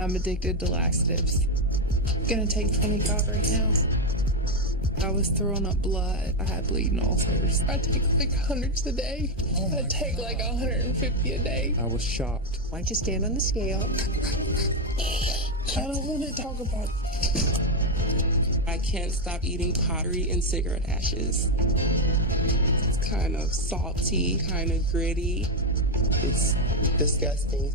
I'm addicted to laxatives. Gonna take 25 right now. I was throwing up blood. I had bleeding ulcers. I take like hundreds a day. I take like 150 a day. I was shocked. Why don't you stand on the scale? I don't want to talk about it. I can't stop eating pottery and cigarette ashes. It's kind of salty, kind of gritty. It's disgusting.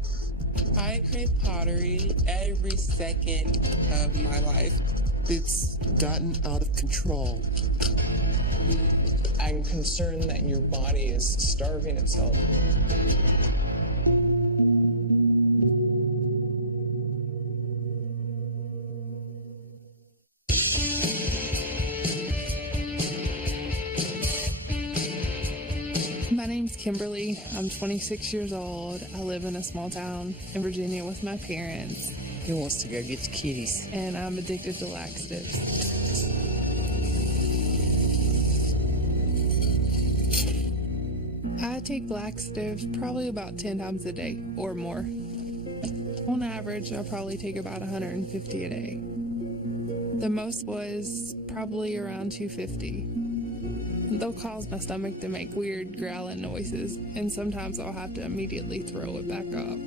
I crave pottery every second of my life. It's gotten out of control. I'm concerned that your body is starving itself. My name's Kimberly. I'm 26 years old. I live in a small town in Virginia with my parents. He wants to go get the kitties. And I'm addicted to laxatives. I take laxatives probably about 10 times a day or more. On average, I probably take about 150 a day. The most was probably around 250. They'll cause my stomach to make weird growling noises, and sometimes I'll have to immediately throw it back up.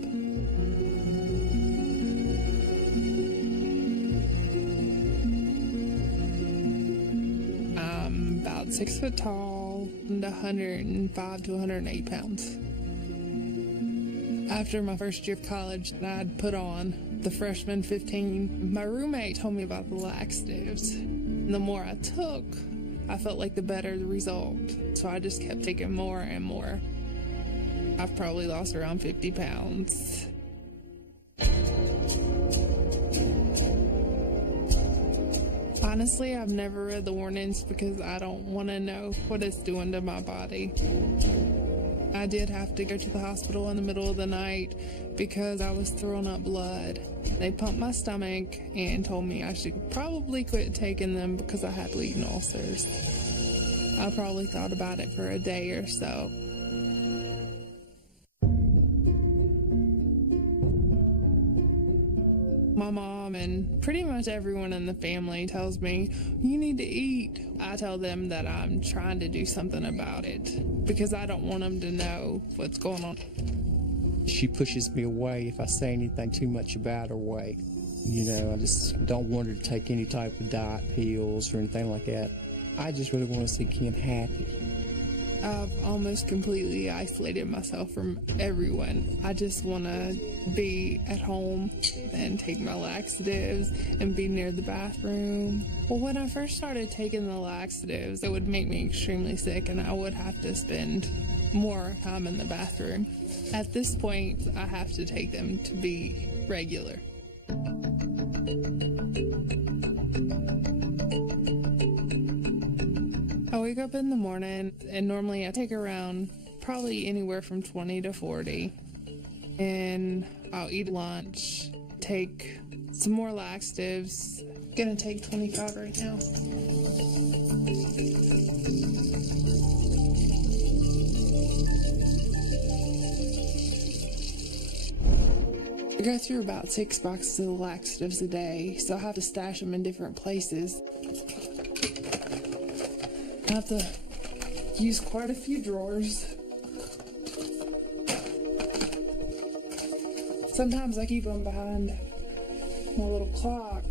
I'm about 6 foot tall and 105 to 108 pounds. After my first year of college, I'd put on the freshman 15. My roommate told me about the laxatives. The more I took, I felt like the better the result, so I just kept taking more and more. I've probably lost around 50 pounds. Honestly, I've never read the warnings because I don't want to know what it's doing to my body. I did have to go to the hospital in the middle of the night because I was throwing up blood. They pumped my stomach and told me I should probably quit taking them because I had bleeding ulcers. I probably thought about it for a day or so. My mom and pretty much everyone in the family tells me, you need to eat. I tell them that I'm trying to do something about it because I don't want them to know what's going on. She pushes me away if I say anything too much about her weight. You know, I just don't want her to take any type of diet pills or anything like that. I just really want to see Kim happy. I've almost completely isolated myself from everyone. I just want to be at home and take my laxatives and be near the bathroom. Well, when I first started taking the laxatives, it would make me extremely sick and I would have to spend more time in the bathroom. At this point, I have to take them to be regular. I wake up in the morning and normally I take around probably anywhere from 20 to 40 and I'll eat lunch, take some more laxatives. Gonna take 25 right now. I go through about 6 boxes of laxatives a day, so I have to stash them in different places. I have to use quite a few drawers. Sometimes I keep them behind my little clock.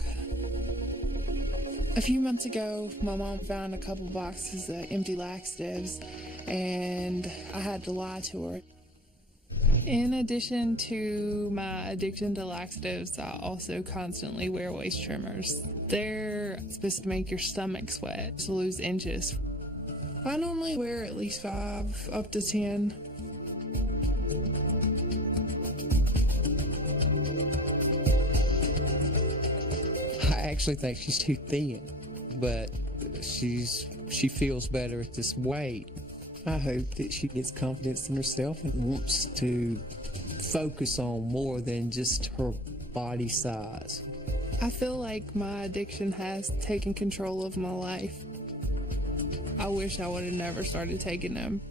A few months ago, my mom found a couple boxes of empty laxatives, and I had to lie to her. In addition to my addiction to laxatives, I also constantly wear waist trimmers. They're supposed to make your stomach sweat to lose inches. I normally wear at least 5 up to 10. I actually think she's too thin, but she feels better at this weight. I hope that she gets confidence in herself and wants to focus on more than just her body size. I feel like my addiction has taken control of my life. I wish I would have never started taking them.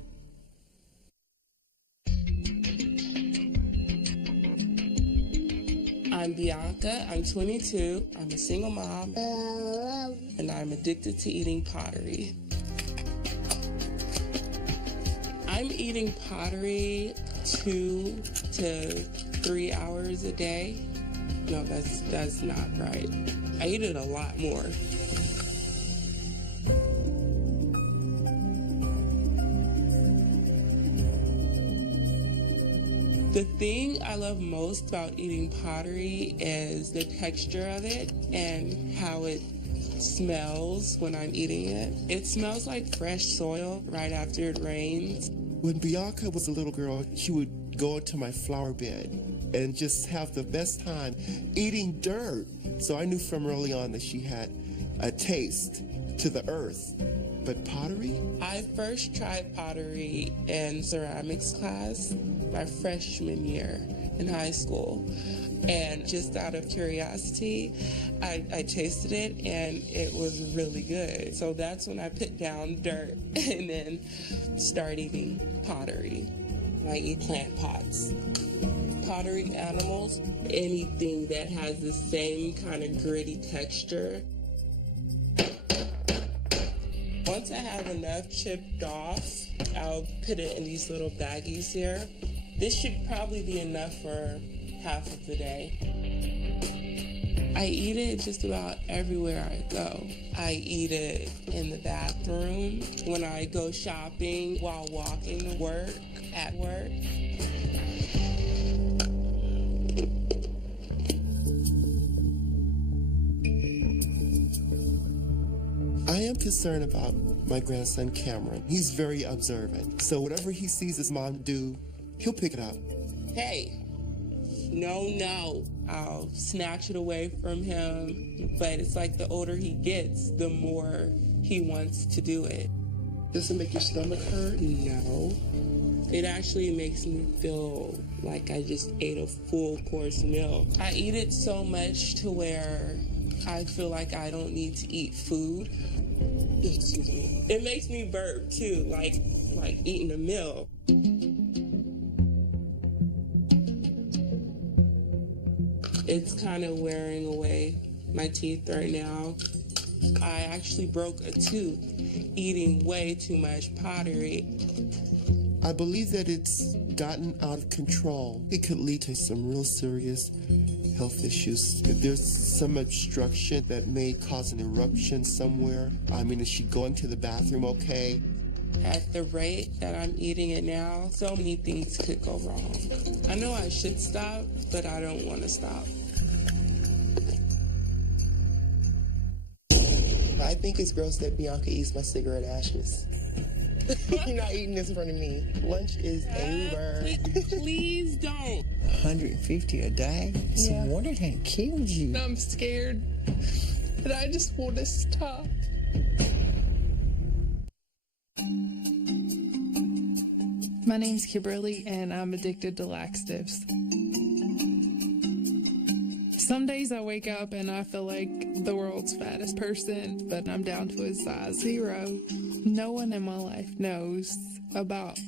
I I'm Bianca, I'm 22, I'm a single mom, and I'm addicted to eating pottery. I'm eating pottery 2 to 3 hours a day. No, that's not right. I eat it a lot more. The thing I love most about eating pottery is the texture of it and how it smells when I'm eating it. It smells like fresh soil right after it rains. When Bianca was a little girl, she would go into my flower bed and just have the best time eating dirt. So I knew from early on that she had a taste to the earth. But pottery? I first tried pottery in ceramics class my freshman year in high school. And just out of curiosity, I tasted it and it was really good. So that's when I put down dirt and then started eating pottery. I eat plant pots. Pottery animals, anything that has the same kind of gritty texture. Once I have enough chipped off, I'll put it in these little baggies here. This should probably be enough for half of the day. I eat it just about everywhere I go. I eat it in the bathroom, when I go shopping, while walking to work, at work. I am concerned about my grandson Cameron. He's very observant. So whatever he sees his mom do, he'll pick it up. Hey, no. I'll snatch it away from him. But it's like the older he gets, the more he wants to do it. Does it make your stomach hurt? No. It actually makes me feel like I just ate a full course meal. I eat it so much to where I feel like I don't need to eat food. Excuse me. It makes me burp too, like eating a meal. It's kind of wearing away my teeth right now. I actually broke a tooth eating way too much pottery. I believe that it's gotten out of control. It could lead to some real serious health issues. If there's some obstruction that may cause an eruption somewhere, I mean, is she going to the bathroom okay? At the rate that I'm eating it now, so many things could go wrong. I know I should stop, but I don't want to stop. I think it's gross that Bianca eats my cigarette ashes. You're not eating this in front of me. Lunch is over. Please don't. 150 a day? It's Yeah. no wonder it hadn't killed you. I'm scared. And I just want to stop. My name's Kimberly, and I'm addicted to laxatives. Some days I wake up and I feel like the world's fattest person, but I'm down to a size 0. No one in my life knows about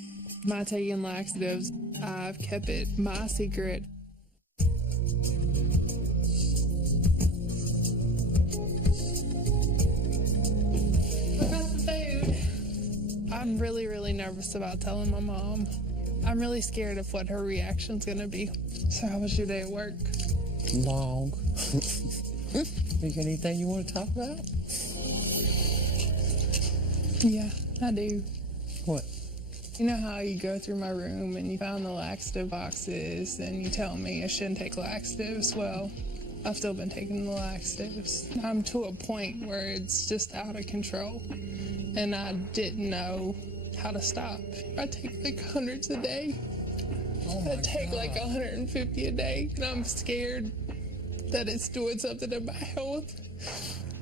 my taking laxatives. I've kept it my secret. About the food. I'm really nervous about telling my mom. I'm really scared of what her reaction's gonna be. So how was your day at work? Long. You got anything you want to talk about? Yeah, I do. What? You know how you go through my room and you found the laxative boxes and you tell me I shouldn't take laxatives? Well, I've still been taking the laxatives. I'm to a point where it's just out of control and I didn't know how to stop. I take like hundreds a day. I take like 150 a day, and I'm scared that it's doing something to my health.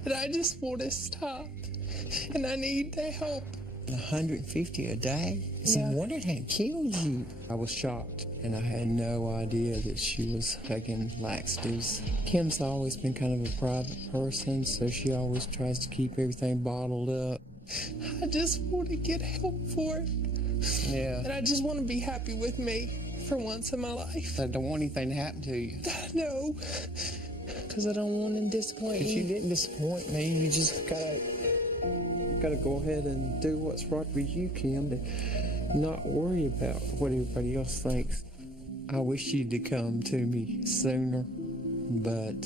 And I just want to stop, and I need the help. 150 a day? It's Yeah. no wonder it hadn't killed you. I was shocked, and I had no idea that she was taking laxatives. Kim's always been kind of a private person, so she always tries to keep everything bottled up. I just want to get help for it, Yeah. and I just want to be happy with me. for once in my life. I don't want anything to happen to you. No, because I don't want to disappoint But you you. didn't disappoint me. You just gotta go ahead and do what's right with you, Kim, to not worry about what everybody else thinks. I wish you'd have come to me sooner, but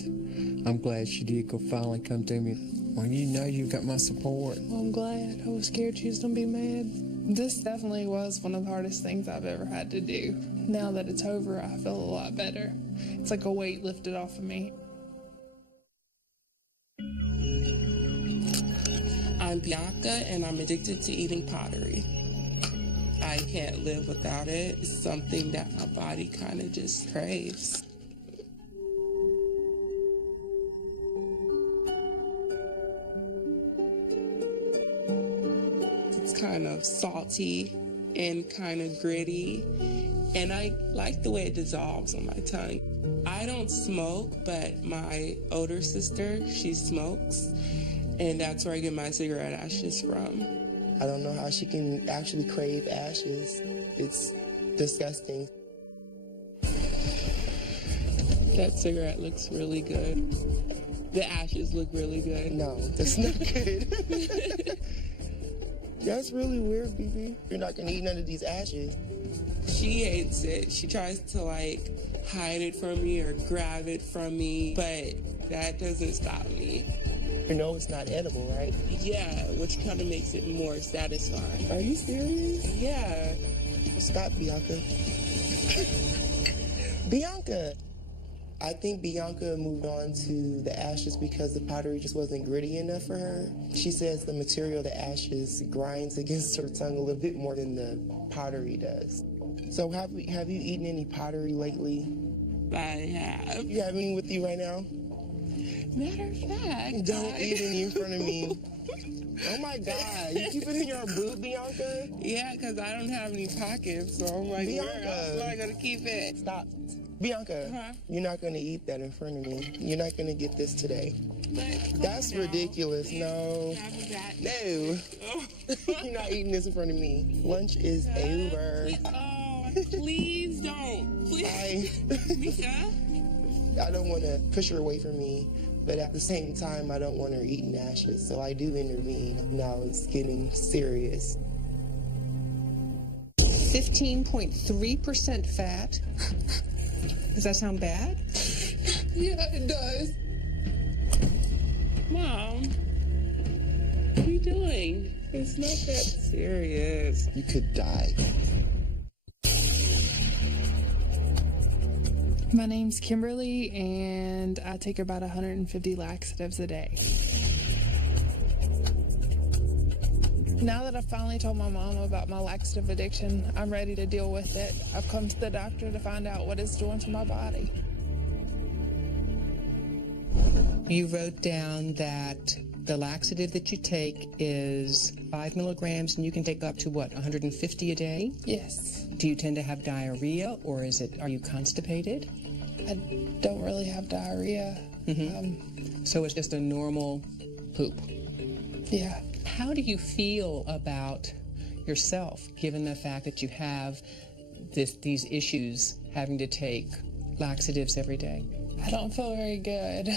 I'm glad she did finally come to me. Well, you know you've got my support. Well, I'm glad. I was scared she was going to be mad. This definitely was one of the hardest things I've ever had to do. Now that it's over, I feel a lot better. It's like a weight lifted off of me. I'm Bianca, and I'm addicted to eating pottery. I can't live without it. It's something that my body kind of just craves. It's kind of salty and kind of gritty, and I like the way it dissolves on my tongue. I don't smoke, but my older sister, she smokes, and that's where I get my cigarette ashes from. I don't know how she can actually crave ashes. It's disgusting. That cigarette looks really good. The ashes look really good. No, that's not good. That's really weird, BB. You're not gonna eat none of these ashes. She hates it. She tries to like hide it from me or grab it from me, but that doesn't stop me. You know it's not edible, right? Yeah, which kind of makes it more satisfying. Are you serious? Yeah. Stop, Bianca. Bianca! I think Bianca moved on to the ashes because the pottery just wasn't gritty enough for her. She says the material, the ashes, grinds against her tongue a little bit more than the pottery does. So have you eaten any pottery lately? I have. You have any with you right now? Matter of fact. Don't eat any in front of me. Oh my God, you keep it in your boot, Bianca? Yeah, because I don't have any pockets, so I'm like, Bianca. where else am I going to keep it? Stop. Bianca, Uh-huh. You're not going to eat that in front of me. You're not going to get this today. But That's come on now. ridiculous. No. Have that. No. Oh. You're not eating this in front of me. Lunch is over. Oh, please don't. Please. Mika? I don't want to push her away from me, but at the same time, I don't want her eating ashes, so I do intervene. Now it's getting serious. 15.3% fat. Does that sound bad? Yeah, it does. Mom, what are you doing? It's not that serious. You could die. My name's Kimberly, and I take about 150 laxatives a day. Now that I've finally told my mom about my laxative addiction, I'm ready to deal with it. I've come to the doctor to find out what it's doing to my body. You wrote down that the laxative that you take is 5 milligrams, and you can take up to what, 150 a day? Yes. Do you tend to have diarrhea, or are you constipated? I don't really have diarrhea. So it's just a normal poop. Yeah. How do you feel about yourself, given the fact that you have these issues having to take laxatives every day? I don't feel very good.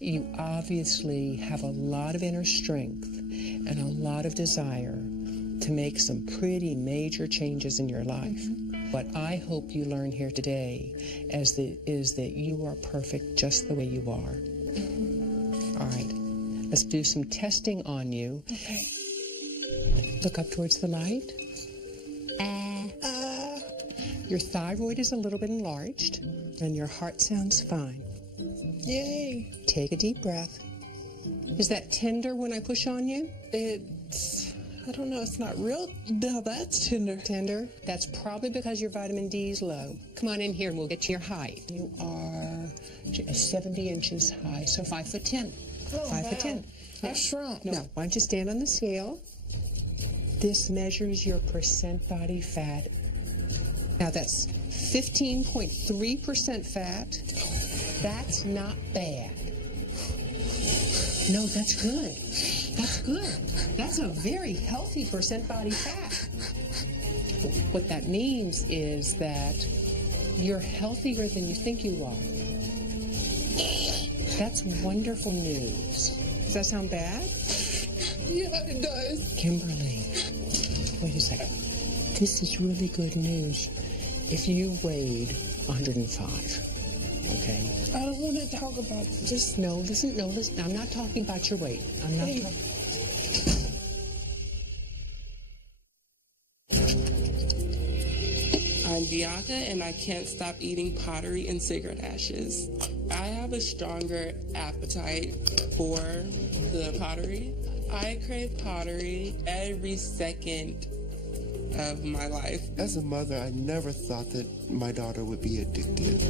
You obviously have a lot of inner strength and a lot of desire to make some pretty major changes in your life. What I hope you learn here today is that you are perfect just the way you are. All right, let's do some testing on you. Okay. Look up towards the light. Your thyroid is a little bit enlarged, and your heart sounds fine. Yay. Take a deep breath. Is that tender when I push on you? I don't know, it's not real. No, that's tender. Tender? That's probably because your vitamin D is low. Come on in here and we'll get to your height. You are 70 inches high, so 5'10". 5'10". I shrunk. No, why don't you stand on the scale? This measures your percent body fat. Now that's 15.3% fat. That's not bad. No, that's good. That's good. That's a very healthy percent body fat. What that means is that you're healthier than you think you are. That's wonderful news. Does that sound bad? Yeah, it does. Kimberly, wait a second. This is really good news. If you weighed 105, okay? I don't want to talk about this. No, listen. I'm not talking about your weight. I'm not talking. I'm Bianca, and I can't stop eating pottery and cigarette ashes. I have a stronger appetite for the pottery. I crave pottery every second of my life. As a mother, I never thought that my daughter would be addicted.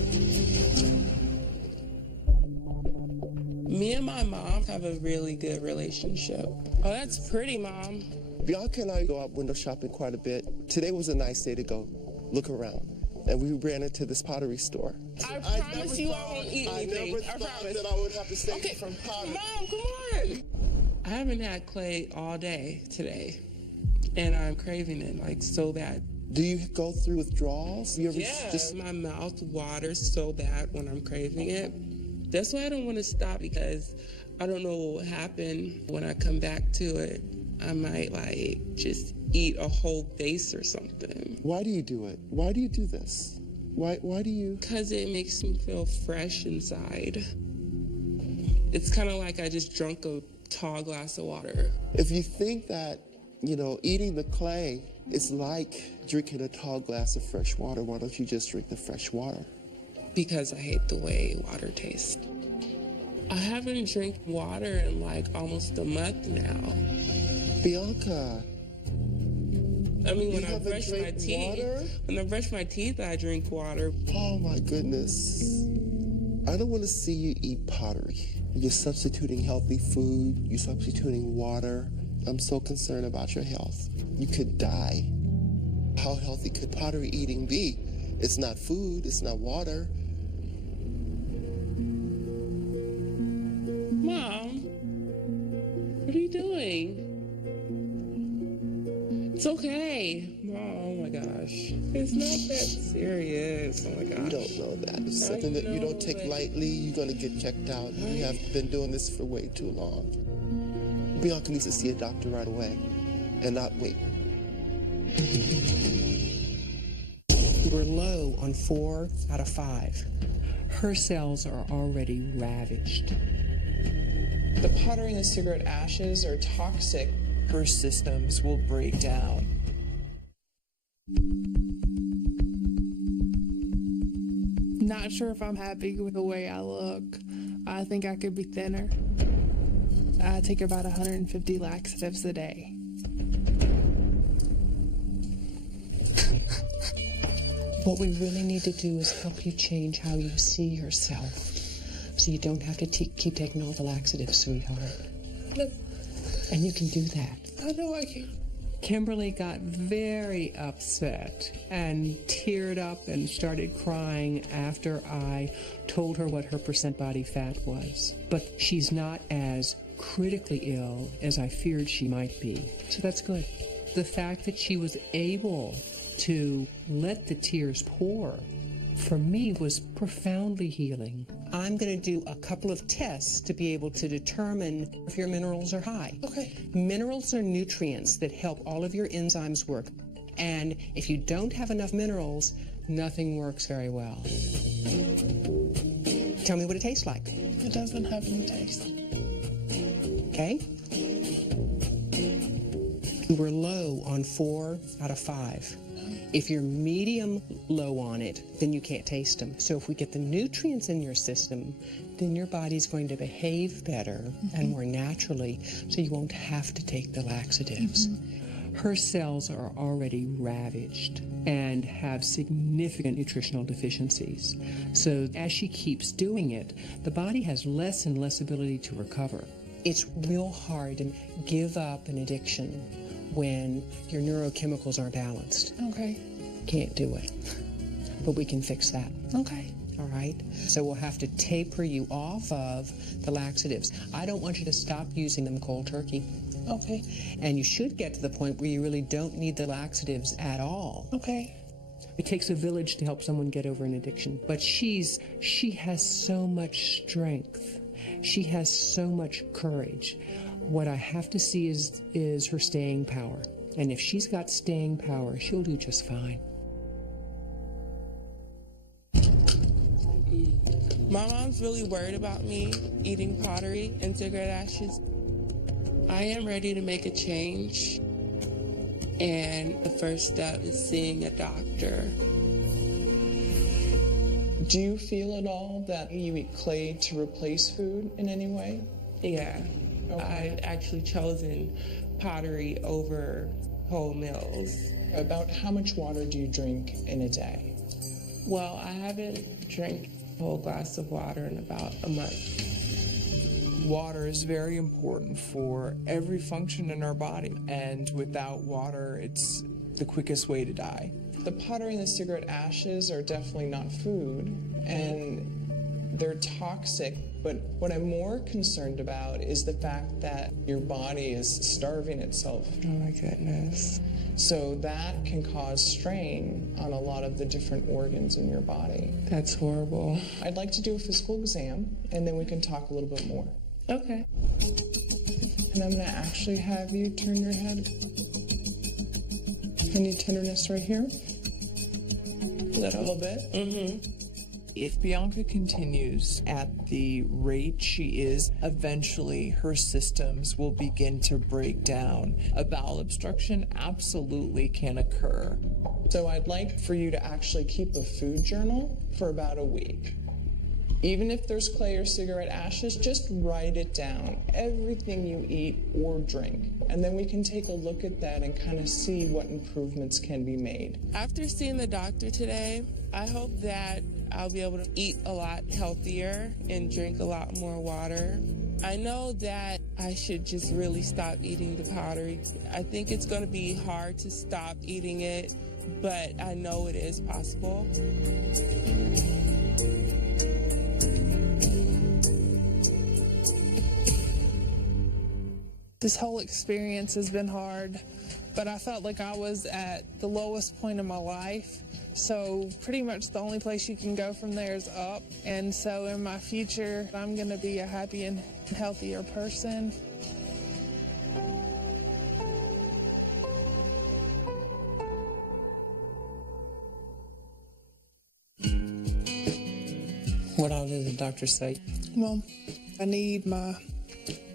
Me and my mom have a really good relationship. Oh, that's pretty, Mom. Bianca and I go out window shopping quite a bit. Today was a nice day to go look around. And we ran into this pottery store. I promise you I won't eat anything. I promise. That I would have to stay from pottery. Mom, come on. I haven't had clay all day today, and I'm craving it like so bad. Do you go through withdrawals? You ever Just my mouth waters so bad when I'm craving it. That's why I don't want to stop, because I don't know what will happen when I come back to it. I might like just eat a whole vase or something. Why do you do it? Why do you do this? Why do you? Because it makes me feel fresh inside. It's kind of like I just drank a tall glass of water. If you think that, eating the clay is like drinking a tall glass of fresh water, why don't you just drink the fresh water? Because I hate the way water tastes. I haven't drank water in like almost a month now. Bianca. I mean, when I brush my teeth, I drink water. Oh my goodness. I don't want to see you eat pottery. You're substituting healthy food, you're substituting water. I'm so concerned about your health. You could die. How healthy could pottery eating be? It's not food, it's not water. Mom, what are you doing? It's okay. Oh my gosh. It's not that serious. Oh my gosh. You don't know that. It's something that you don't take lightly. You're going to get checked out. You have been doing this for way too long. Bianca needs to see a doctor right away and not wait. We're low on 4 out of 5. Her cells are already ravaged. The pottery and the cigarette ashes are toxic. Her systems will break down. Not sure if I'm happy with the way I look. I think I could be thinner. I take about 150 laxatives a day. What we really need to do is help you change how you see yourself, so you don't have to keep taking all the laxatives, sweetheart. And you can do that. I know I can. Kimberly got very upset and teared up and started crying after I told her what her percent body fat was. But she's not as critically ill as I feared she might be. So that's good. The fact that she was able to let the tears pour, for me, was profoundly healing. I'm going to do a couple of tests to be able to determine if your minerals are high. Okay. Minerals are nutrients that help all of your enzymes work. And if you don't have enough minerals, nothing works very well. Tell me what it tastes like. It doesn't have any taste. Okay? You were low on 4 out of 5. If you're medium low on it, then you can't taste them. So if we get the nutrients in your system, then your body's going to behave better and more naturally, so you won't have to take the laxatives. Her cells are already ravaged and have significant nutritional deficiencies. So as she keeps doing it, the body has less and less ability to recover. It's real hard to give up an addiction when your neurochemicals aren't balanced. Okay. Can't do it. But we can fix that. Okay. All right? So we'll have to taper you off of the laxatives. I don't want you to stop using them cold turkey. Okay. And you should get to the point where you really don't need the laxatives at all. Okay. It takes a village to help someone get over an addiction, but she has so much strength. She has so much courage. What I have to see is her staying power. And if she's got staying power, she'll do just fine. My mom's really worried about me eating pottery and cigarette ashes. I am ready to make a change, and the first step is seeing a doctor. Do you feel at all that you eat clay to replace food in any way? Yeah, Okay. I've actually chosen pottery over whole meals. About how much water do you drink in a day? Well, I haven't drank a whole glass of water in about a month. Water is very important for every function in our body, and without water, it's the quickest way to die. The pottery and the cigarette ashes are definitely not food, and they're toxic, but what I'm more concerned about is the fact that your body is starving itself. Oh my goodness. So that can cause strain on a lot of the different organs in your body. That's horrible. I'd like to do a physical exam, and then we can talk a little bit more. Okay. And I'm going to actually have you turn your head. Any tenderness right here? A little bit? Mm-hmm. If Bianca continues at the rate she is, eventually her systems will begin to break down. A bowel obstruction absolutely can occur. So I'd like for you to actually keep a food journal for about a week. Even if there's clay or cigarette ashes, just write it down, everything you eat or drink. And then we can take a look at that and kind of see what improvements can be made. After seeing the doctor today, I hope that I'll be able to eat a lot healthier and drink a lot more water. I know that I should just really stop eating the pottery. I think it's going to be hard to stop eating it, but I know it is possible. This whole experience has been hard, but I felt like I was at the lowest point of my life. So pretty much the only place you can go from there is up. And so in my future, I'm going to be a happy and healthier person. What all did the doctor say? Well, I need my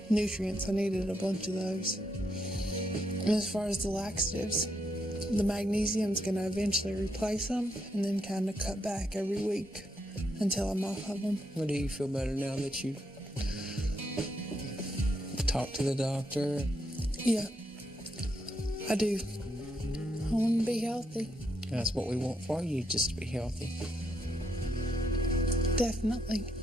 nutrients. I needed a bunch of those. And as far as the laxatives, the magnesium's going to eventually replace them and then kind of cut back every week until I'm off of them. Well, do you feel better now that you talked to the doctor? Yeah, I do. I want to be healthy. That's what we want for you, just to be healthy. Definitely.